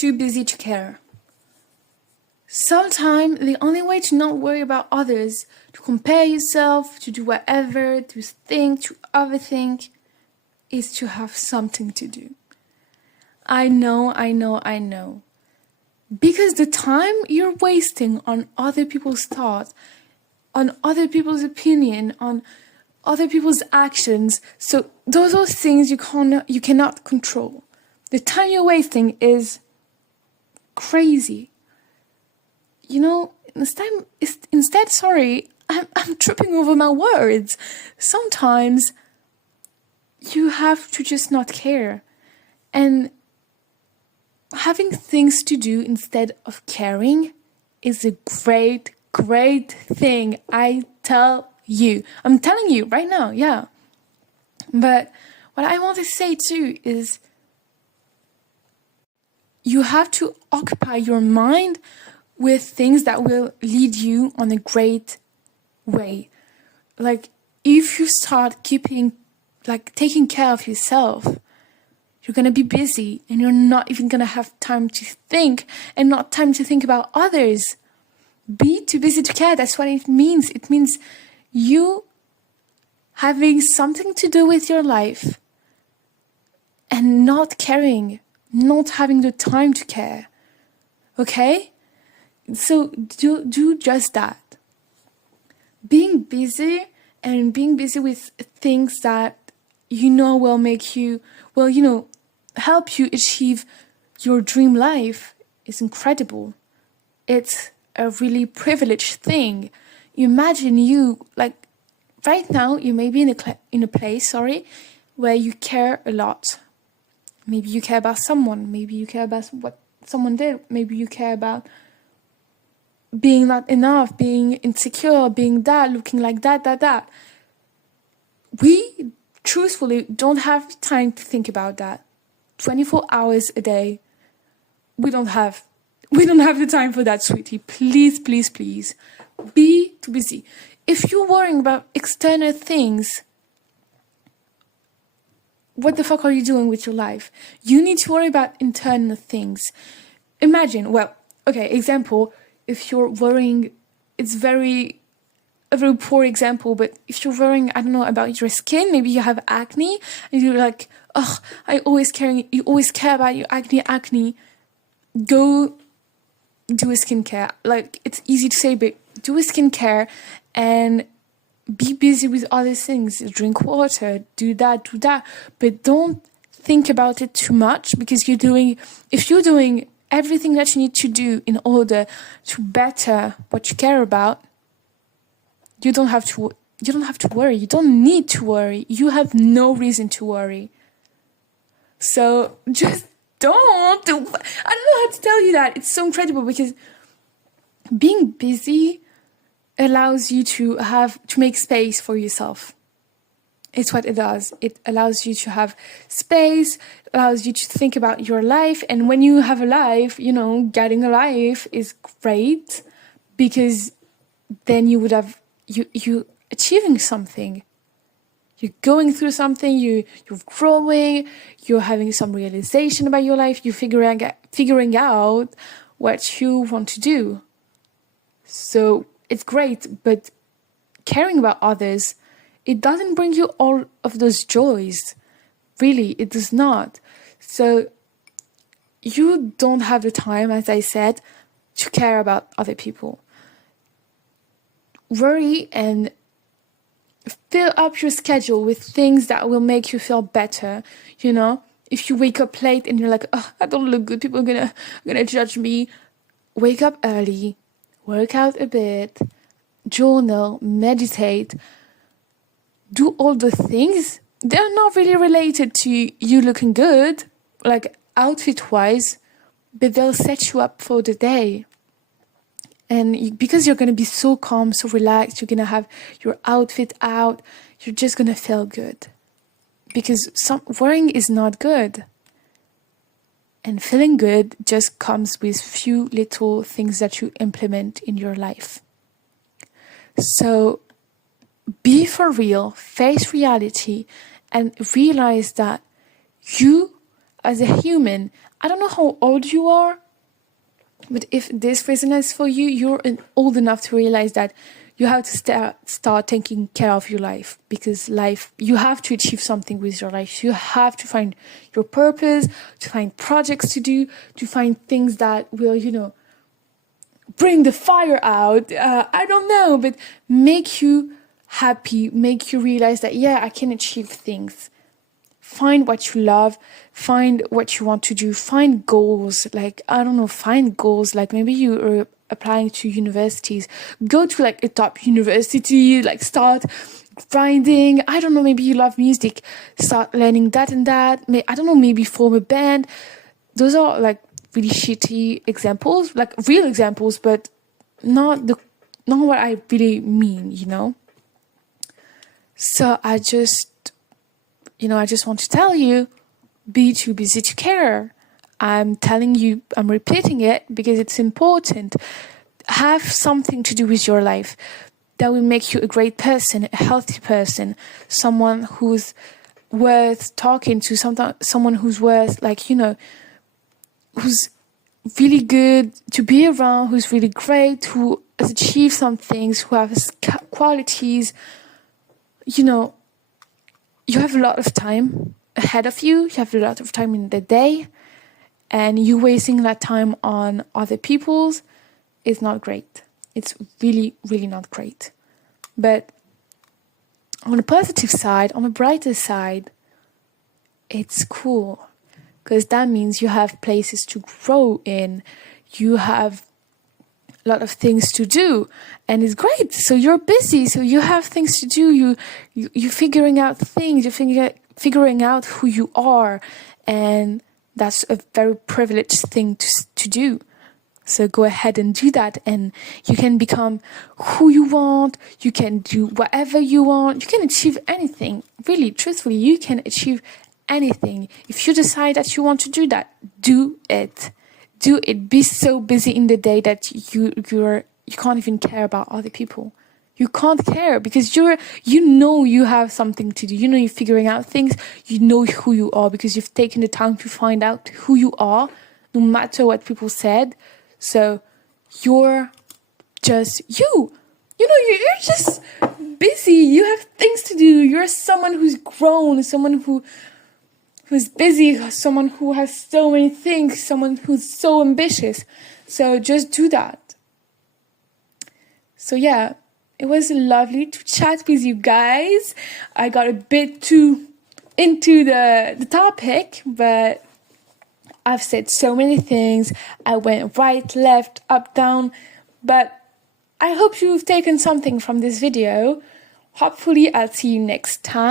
too busy to care. Sometimes the only way to not worry about others, to compare yourself, to do whatever, to think, to overthink, is to have something to do. I know. Because the time you're wasting on other people's thoughts, on other people's opinion, on other people's actions, so those are things you cannot control. The time you're wasting is crazy. Instead, I'm tripping over my words. Sometimes you have to just not care. And having things to do instead of caring is a great, great thing. I'm telling you right now, yeah. But what I want to say too is you have to occupy your mind with things that will lead you on a great way. Like, if you start taking care of yourself, you're going to be busy and you're not even going to have time to think and not time to think about others. Be too busy to care. That's what it means. It means you having something to do with your life and not caring, not having the time to care. Okay? So do just that. Being busy with things that will make you, help you achieve your dream life is incredible. It's a really privileged thing. Imagine you, right now, you may be in a place, where you care a lot. Maybe you care about someone. Maybe you care about what someone did. Maybe you care about being not enough, being insecure, being that, looking like that. We truthfully don't have time to think about that. 24 hours a day. We don't have the time for that, sweetie. Please. Be too busy. If you're worrying about external things, what the fuck are you doing with your life? You need to worry about internal things. Imagine, example, if you're worrying, it's a very poor example, but if you're worrying, I don't know, about your skin, maybe you have acne, and you're like, you always care about your acne, go do a skincare. It's easy to say, but do a skincare and be busy with other things. Drink water, do that, but don't think about it too much, because if you're doing everything that you need to do in order to better what you care about, you don't have to worry. You don't need to worry. You have no reason to worry. So just don't. I don't know how to tell you that. It's so incredible, because being busy allows you to make space for yourself. It's what it does. It allows you to have space, allows you to think about your life. And when you have a life, getting a life is great, because then you would have, you achieving something. You're going through something, you're growing, you're having some realization about your life, you're figuring out what you want to do. So it's great, but caring about others, it doesn't bring you all of those joys. Really, it does not. So you don't have the time, as I said, to care about other people. Worry and fill up your schedule with things that will make you feel better. If you wake up late and you're like, I don't look good, people are gonna judge me. Wake up early, work out a bit, journal, meditate, do all the things. They're not really related to you looking good, outfit-wise, but they'll set you up for the day. And because you're going to be so calm, so relaxed, you're going to have your outfit out, you're just going to feel good. Because worrying is not good. And feeling good just comes with few little things that you implement in your life. So be for real, face reality, and realize that you as a human. I don't know how old you are, but if this resonates for you, you're old enough to realize that you have to start taking care of your life, because you have to achieve something with your life. You have to find your purpose, to find projects to do, to find things that will, bring the fire out. I don't know, but make you happy, make you realize that, yeah, I can achieve things. Find what you love, find what you want to do, find goals. Like, I don't know, find goals. Like, maybe you are applying to universities. Go to like a top university, like start grinding. I don't know, maybe you love music. Start learning that and that. I don't know, maybe form a band. Those are like really shitty examples, like real examples, but not what I really mean. So I just want to tell you, be too busy to care. I'm telling you, I'm repeating it because it's important. Have something to do with your life that will make you a great person, a healthy person, someone who's worth talking to, someone who's worth, who's really good to be around, who's really great, who has achieved some things, who has qualities. You have a lot of time ahead of you. You have a lot of time in the day, and you wasting that time on other people's is not great. It's really, really not great. But on the positive side, on the brighter side, it's cool, because that means you have places to grow in. You have a lot of things to do, and it's great. So you're busy, so you have things to do. You're figuring out things. You're figuring out who you are, and that's a very privileged thing to do. So go ahead and do that, and you can become who you want. You can do whatever you want. You can achieve anything. Really, truthfully, you can achieve anything. If you decide that you want to do that, do it. Do it. Be so busy in the day that you can't even care about other people. You can't care because you have something to do. You're figuring out things. You know who you are because you've taken the time to find out who you are, no matter what people said. So you're just you. You're just busy. You have things to do. You're someone who's grown, someone who's busy, someone who has so many things, someone who's so ambitious. So just do that. So yeah, it was lovely to chat with you guys. I got a bit too into the topic, but I've said so many things. I went right, left, up, down, but I hope you've taken something from this video. Hopefully I'll see you next time.